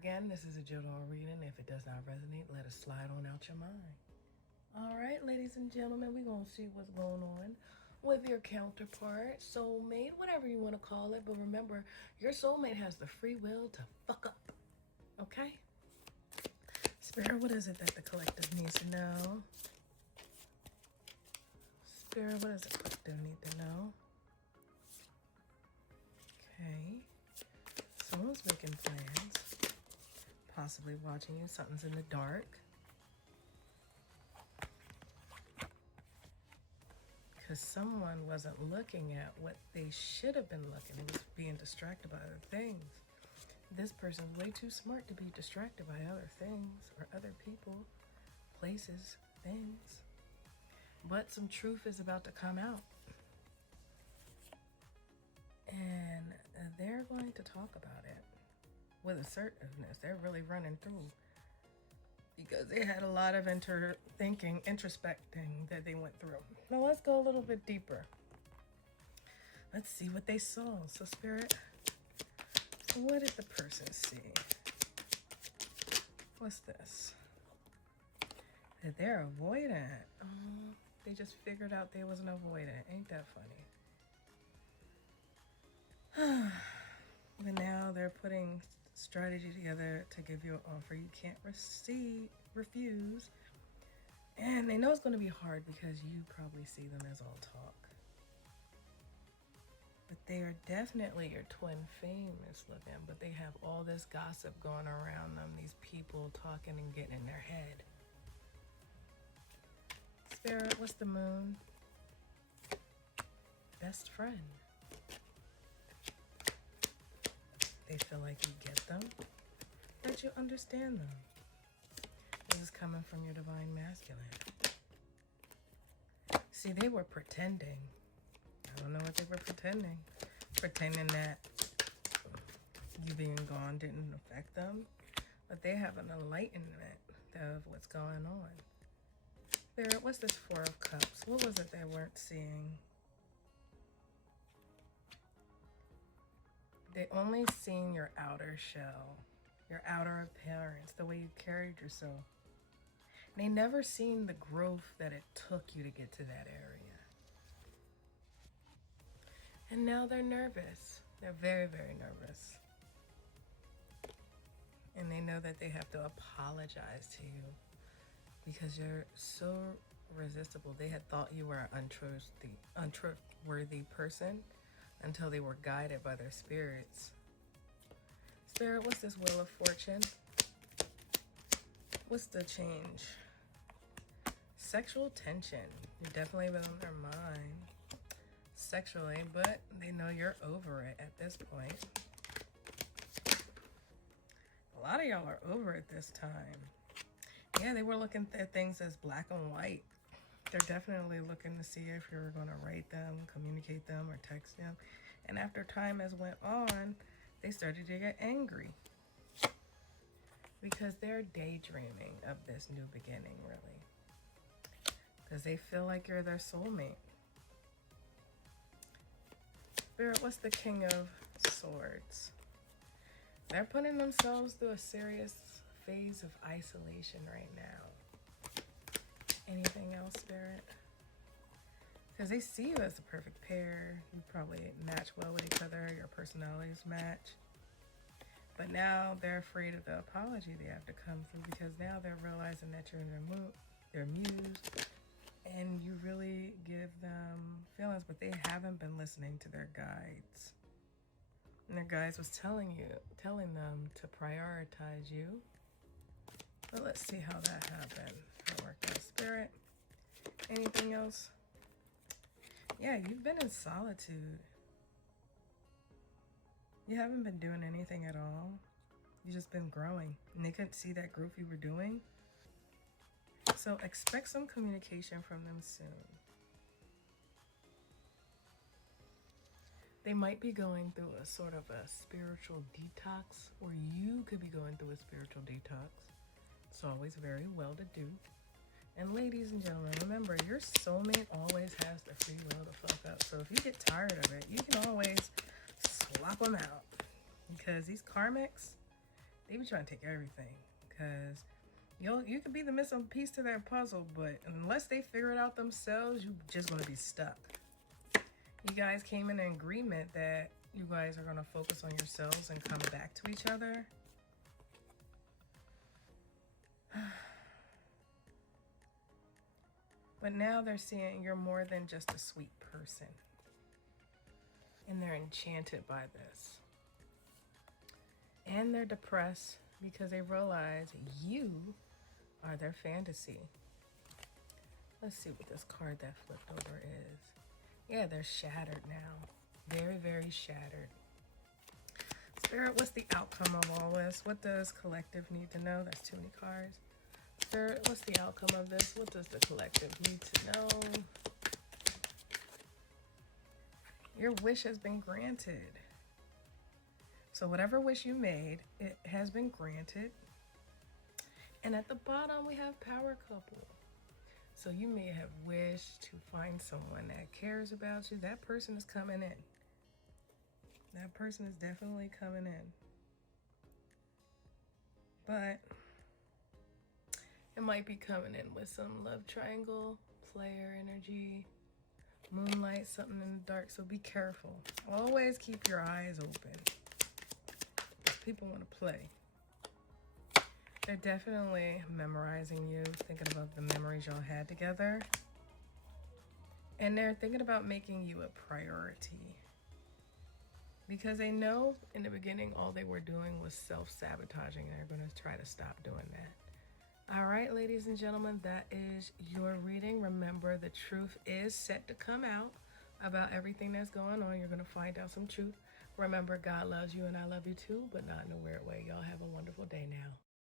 again, this is a general reading. If it does not resonate, let it slide on out your mind. All right, ladies and gentlemen, we're going to see what's going on with your counterpart, soulmate, whatever you want to call it. But remember, your soulmate has the free will to fuck up. Okay? Spirit, what is it that the collective needs to know? Spirit, what does the collective need to know? Okay. Someone's making plans. Possibly watching you. Something's in the dark. Because someone wasn't looking at what they should have been looking. They was being distracted by other things. This person's way too smart to be distracted by other things or other people, places, things. But some truth is about to come out. And they're going to talk about it with assertiveness. They're really running through because they had a lot of introspecting that they went through. Now let's go a little bit deeper. Let's see what they saw. So Spirit, what did the person see? What's this? That they're avoidant. Oh, they just figured out they was an avoidant. Ain't that funny? But now they're putting strategy together to give you an offer you can't refuse. And they know it's going to be hard because you probably see them as all talk. But they are definitely your twin famous looking, but they have all this gossip going around them, these people talking and getting in their head. Spirit, what's the moon? Best friend. They feel like you get them, that you understand them. This is coming from your divine masculine. See, they were pretending. I don't know what they were pretending. Pretending that you being gone didn't affect them. But they have an enlightenment of what's going on. Spirit, what's this Four of Cups? What was it they weren't seeing? They only seen your outer shell, your outer appearance, the way you carried yourself. They never seen the growth that it took you to get to that area. And now they're nervous. They're very, very nervous. And they know that they have to apologize to you because you're so resistible. They had thought you were an untrustworthy person until they were guided by their spirits. Spirit, what's this Wheel of Fortune? What's the change? Sexual tension. You've definitely been on their mind sexually, but they know you're over it at this point. A lot of y'all are over it this time. Yeah, they were looking at things as black and white. They're definitely looking to see if you're going to write them, communicate them, or text them. And after time has went on, they started to get angry because they're daydreaming of this new beginning, really. Because they feel like you're their soulmate. Spirit, what's the King of Swords? They're putting themselves through a serious phase of isolation right now. Anything else, Spirit? Because they see you as the perfect pair. You probably match well with each other. Your personalities match. But now they're afraid of the apology they have to come through because now they're realizing that you're in their muse. And you really give them feelings, but they haven't been listening to their guides. And their guides was telling them to prioritize you. But let's see how that happened. How it worked out. Spirit, anything else? Yeah, you've been in solitude. You haven't been doing anything at all. You've just been growing. And they couldn't see that growth you were doing. So expect some communication from them soon. They might be going through a sort of a spiritual detox, or you could be going through a spiritual detox. It's always very well to do. And ladies and gentlemen, remember, your soulmate always has the free will to fuck up. So if you get tired of it, you can always swap them out. Because these karmics, They be trying to take everything, because you could be the missing piece to their puzzle, but unless they figure it out themselves, you're just going to be stuck. You guys came in an agreement that you guys are going to focus on yourselves and come back to each other. But now they're seeing you're more than just a sweet person. And they're enchanted by this. And they're depressed because they realize you are their fantasy. Let's see what this card that flipped over is. Yeah, they're shattered now. Very, very shattered. Spirit, what's the outcome of all this? What does collective need to know? That's too many cards. Spirit, what's the outcome of this? What does the collective need to know? Your wish has been granted. So whatever wish you made, it has been granted. And at the bottom, we have power couple. So you may have wished to find someone that cares about you. That person is coming in. That person is definitely coming in. But it might be coming in with some love triangle, player energy, moonlight, something in the dark. So be careful. Always keep your eyes open. People want to play. They're definitely memorizing you, thinking about the memories y'all had together. And they're thinking about making you a priority. Because they know in the beginning all they were doing was self-sabotaging, and they're going to try to stop doing that. All right, ladies and gentlemen, that is your reading. Remember, the truth is set to come out about everything that's going on. You're going to find out some truth. Remember, God loves you and I love you too, but not in a weird way. Y'all have a wonderful day now.